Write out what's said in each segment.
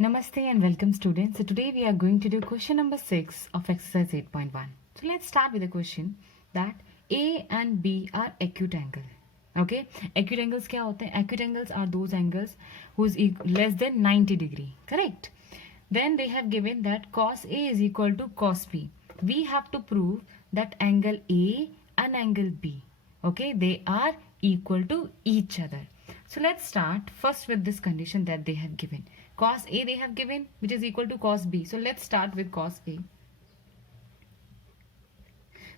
Namaste and welcome students. So today we are going to do question number 6 of exercise 8.1. So let's start with the question that A and B are acute angle. Okay, acute angles क्या होते हैं? Acute angles are those angles whose less than 90 degree. Correct. Then they have given that cos A is equal to cos B. We have to prove that angle A and angle B, okay, they are equal to each other. So let's start first with this condition that they have given. Cos A they have given, which is equal to cos B. So let's start with cos A.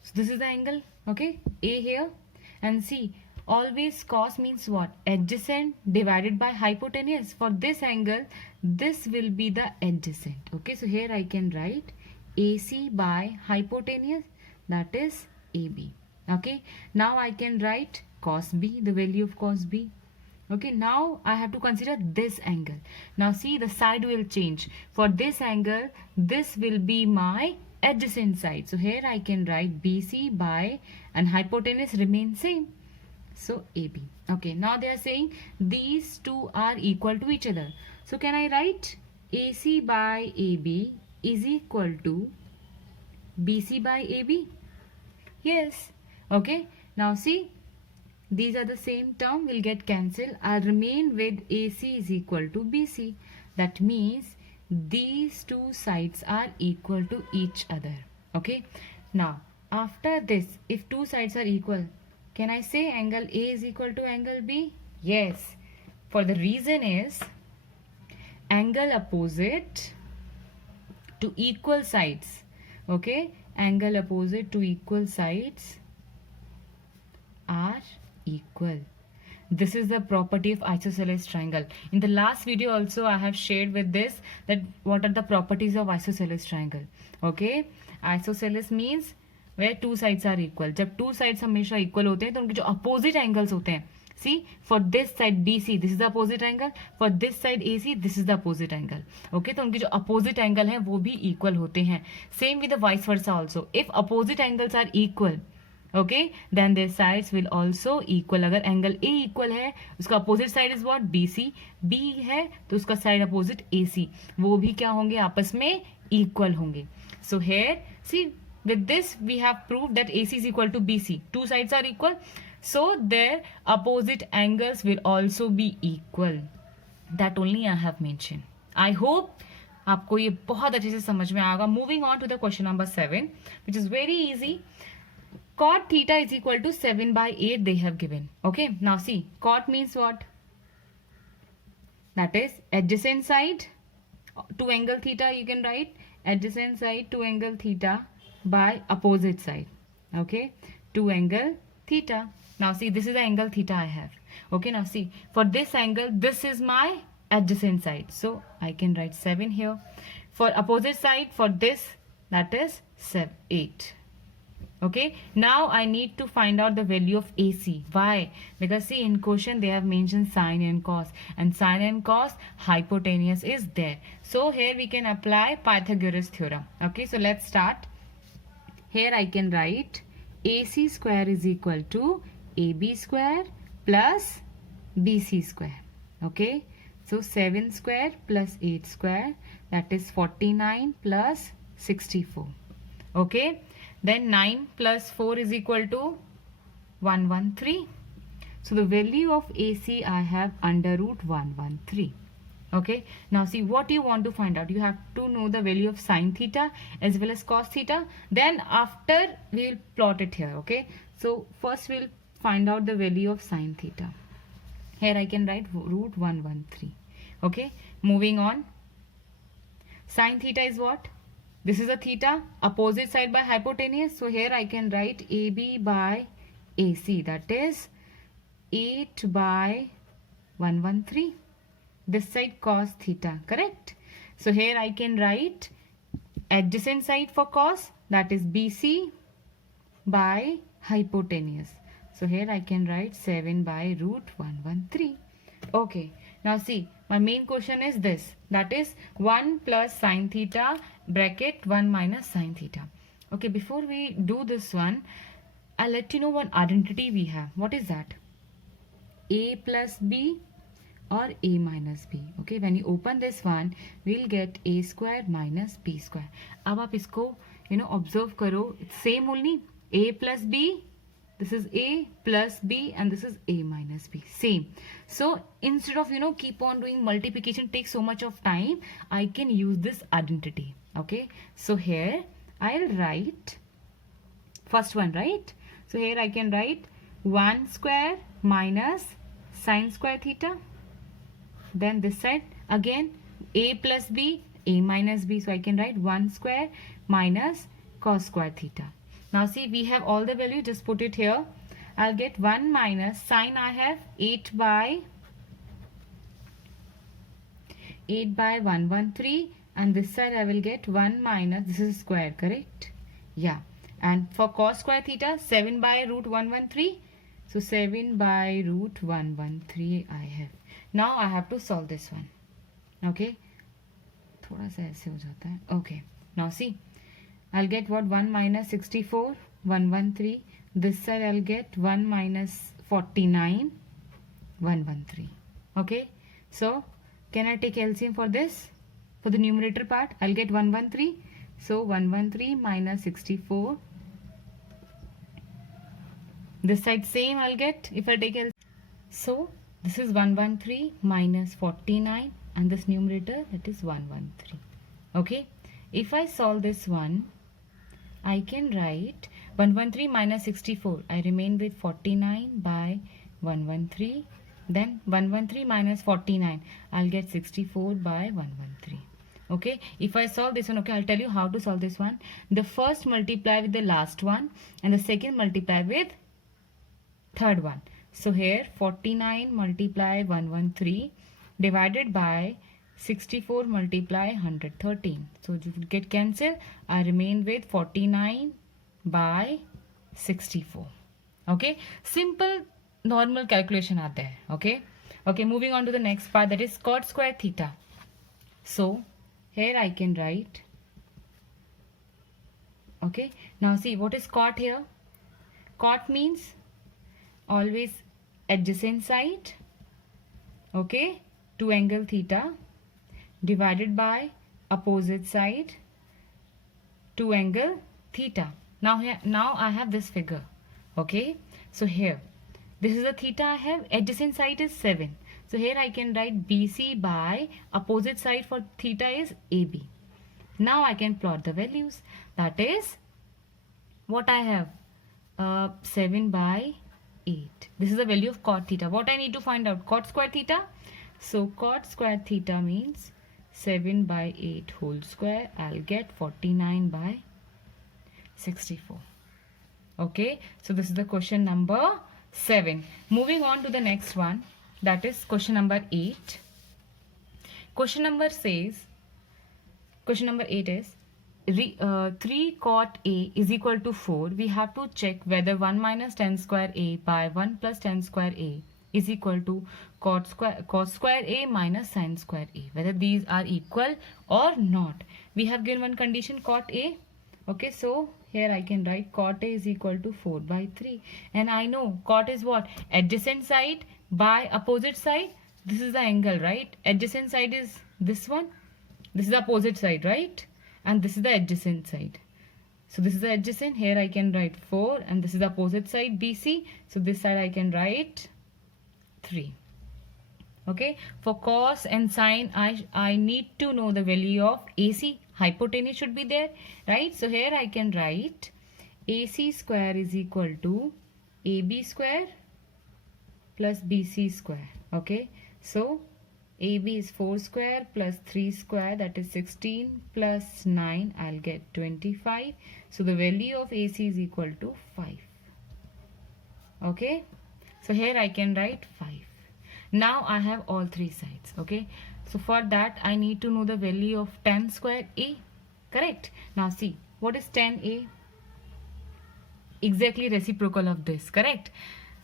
So this is the angle, okay, A here. And see, always cos means what? Adjacent divided by hypotenuse. For this angle, this will be the adjacent. Okay, so here I can write AC by hypotenuse, that is AB. Okay, now I can write cos B, the value of cos B. Okay, now I have to consider this angle. Now see, the side will change. For this angle, this will be my adjacent side. So here I can write BC by, and hypotenuse remains same. So AB. Okay, now they are saying these two are equal to each other. So can I write AC by AB is equal to BC by AB? Yes. Okay, now see, these are the same term, will get cancelled. I'll remain with AC is equal to BC. That means these two sides are equal to each other. Okay, now after this, if two sides are equal, can I say angle A is equal to angle B? Yes. For the reason is angle opposite to equal sides. Okay, angle opposite to equal sides are equal. This is the property of isosceles triangle. In the last video also I have shared with this that what are the properties of isosceles triangle. Okay, isosceles means where two sides are equal. जब two sides हमेशा equal होते हैं तो उनके जो opposite angles होते हैं, see, for this side BC, this is the opposite angle. For this side AC, this is the opposite angle. Okay, तो उनके जो opposite angle हैं वो भी equal होते हैं. Same with the vice versa also. If opposite angles are equal, okay, then their sides will also equal. अगर angle A equal है, उसका opposite side is what? BC. B है तो उसका side opposite AC, वो भी क्या होंगे? आपस में equal होंगे. So here, see, with this we have proved that AC is equal to BC. Two sides are equal, so their opposite angles will also be equal. That only I have mentioned. I hope आपको ये बहुत अच्छे से समझ में आएगा. Moving on to the question number 7, which is very easy. Cot theta is equal to 7 by 8 they have given. Okay, now see, cot means what? That is adjacent side to angle theta, you can write adjacent side to angle theta by opposite side. Okay, to angle theta. Now see, this is the angle theta I have. Okay, now see, for this angle, this is my adjacent side. So I can write 7 here. For opposite side, for this, that is 8. Okay, now I need to find out the value of AC. Why? Because see, in question they have mentioned sine and cos, and sine and cos hypotenuse is there. So here we can apply Pythagoras theorem. Okay, so let's start. Here I can write AC square is equal to AB square plus BC square. Okay, so 7 square plus 8 square, that is 49 plus 64. Okay, then 9 plus 4 is equal to 113. So the value of AC I have under root 113. Okay, now see, what you want to find out, you have to know the value of sine theta as well as cos theta. Then after we will plot it here. Okay, so first we'll find out the value of sine theta. Here I can write root 113. Okay, moving on. Sine theta is what? This is a theta, opposite side by hypotenuse. So here I can write AB by AC, that is 8 by 113. This side cos theta, correct? So here I can write adjacent side for cos, that is BC by hypotenuse. So here I can write 7 by root 113. Okay, now see, my main question is this, that is 1 plus sine theta bracket 1 minus sine theta. Okay, before we do this one, I'll let you know one identity we have. What is that? A plus B or a minus b. Okay, when you open this one, we'll get a square minus b square. अब आप इसको observe करो, it's same only, a plus b, this is a plus b and this is a minus b, same. So instead of keep on doing multiplication, takes so much of time, I can use this identity. Okay, so here I'll write first one, right? So here I can write 1 square minus sine square theta. Then this side again a plus b, a minus b. So I can write 1 square minus cos square theta. Now see, we have all the value, just put it here. I'll get 1 minus sine, I have 8 by 113, and this side I will get 1 minus, this is square, correct? Yeah. And for cos square theta, 7 by root 113. So 7 by root 113 I have. Now I have to solve this one. Okay. थोड़ा सा ऐसे हो जाता है. Okay. Now see, I'll get what? 1 minus 64, 113. This side I'll get 1 minus 49, 113. Okay. So can I take LCM for this? For the numerator part, I'll get 113. So 113 minus 64. This side same I'll get if I take LCM. So this is 113 minus 49 and this numerator, that is 113. Okay. If I solve this one, I can write 113 minus 64. I remain with 49 by 113. Then 113 minus 49. I'll get 64 by 113. Okay. If I solve this one, okay, I'll tell you how to solve this one. The first multiply with the last one and the second multiply with third one. So here 49 multiply 113 divided by 64 multiply 113. So you will get cancel. I remain with 49 by 64. Okay. Simple normal calculation are there. Okay. Okay. Moving on to the next part, that is cot square theta. So here I can write. Okay. Now see, what is cot here? Cot means always adjacent side. Okay. To angle theta divided by opposite side to angle theta. Now I have this figure. Okay. So here, this is the theta I have. Adjacent side is 7. So here I can write BC by opposite side for theta is AB. Now I can plot the values. That is what I have. 7 by 8. This is the value of cot theta. What I need to find out? Cot square theta. So cot square theta means 7 by 8 whole square. I'll get 49 by 64. Okay. So this is the question number 7. Moving on to the next one. That is question number 8. Question number 8 is 3 cot A is equal to 4. We have to check whether 1 minus tan square A by 1 plus tan square A is equal to cos square A minus sin square A. Whether these are equal or not. We have given one condition, cot A. Okay, so here I can write cot A is equal to 4 by 3. And I know cot is what? Adjacent side by opposite side. This is the angle, right? Adjacent side is this one. This is the opposite side, right? And this is the adjacent side. So this is the adjacent. Here I can write 4 and this is the opposite side BC. So this side I can write 3. Okay. For cos and sine, I need to know the value of AC. Hypotenuse should be there, right? So here I can write AC square is equal to AB square plus BC square. Okay. So AB is 4 square plus 3 square, that is 16 plus 9. I'll get 25. So the value of AC is equal to 5. Okay. So here I can write 5. Now I have all three sides. Okay. So for that I need to know the value of tan square A. Correct. Now see, what is tan A? Exactly reciprocal of this. Correct.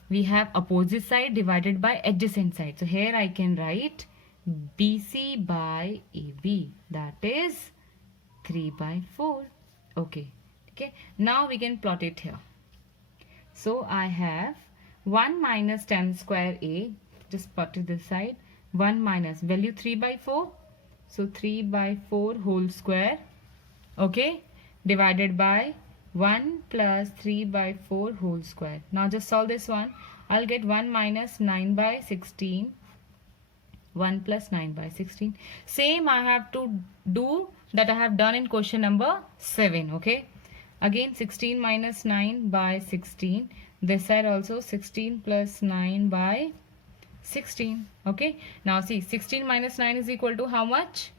We have opposite side divided by adjacent side. So here I can write BC by AB, that is 3 by 4. Okay. Okay. Now we can plot it here. So I have 1 minus tan square A. Just plot it this side. 1 minus value 3 by 4, so 3 by 4 whole square, okay, divided by 1 plus 3 by 4 whole square. Now just solve this one. I'll get 1 minus 9 by 16, 1 plus 9 by 16. Same I have to do that I have done in question number 7. Okay, again 16 minus 9 by 16, this side also 16 plus 9 by 16. Okay, now see, 16 minus 9 is equal to how much?